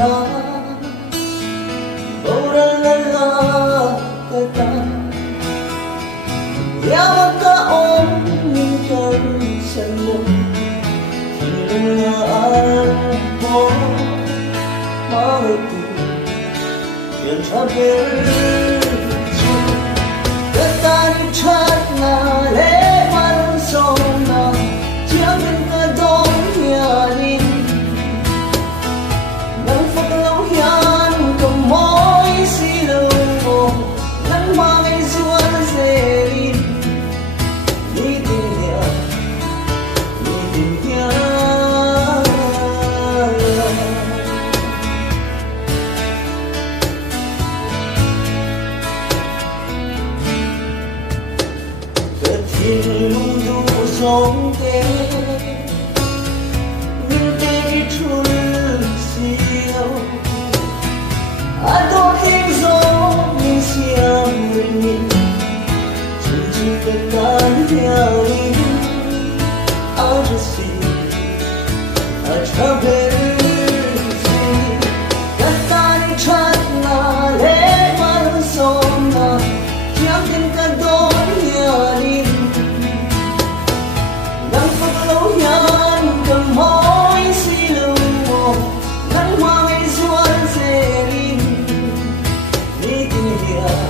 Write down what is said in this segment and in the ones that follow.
aphalna Boralala kata Yawaka om minkan sanu Hilangaan mo Phuahtu Yan travel Katan chat na leman sona Chiamin ka dong yanin Nang paglaw yan kamoy silaw mo Nang mga chuan selin Nitin hian Lung du song te Min te ki chul siêu Ado heng zo min siam ringin Chun chun ka tan hiao in Arasi Atraversi Katani chat na le man som na Chiam tin ka don hianin Nang paglaw yan kamoy silaw mo Nang mga chuan selin Nitin hian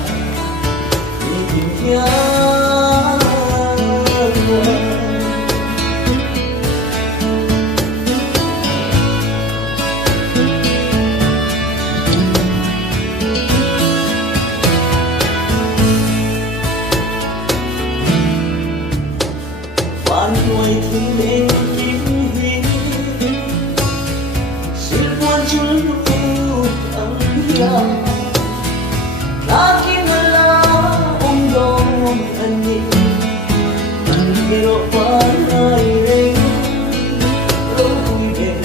Phan nuôi thương lên kim hiên Xin quan chung yêu ấm ya Lakin ala om dong anih Nang hiro pan ay reng Lo bui gen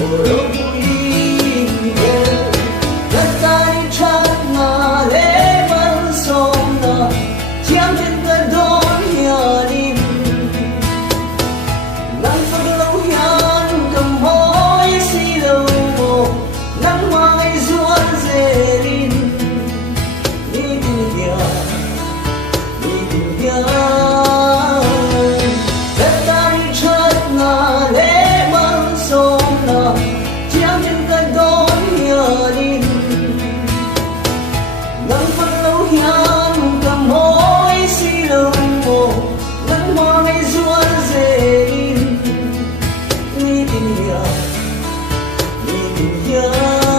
O lo bui gen Katani chat na le man som na Chiam tin ka don hianin Nang paglaw yan kamoy silaw mo Nang mga chuan selin Nitin hian Katani chat na le man som na Chiam tin ka don hianin Nang paglaw yan kamoy silaw mo Nang mga chuan selin Nitin hian Nitin hian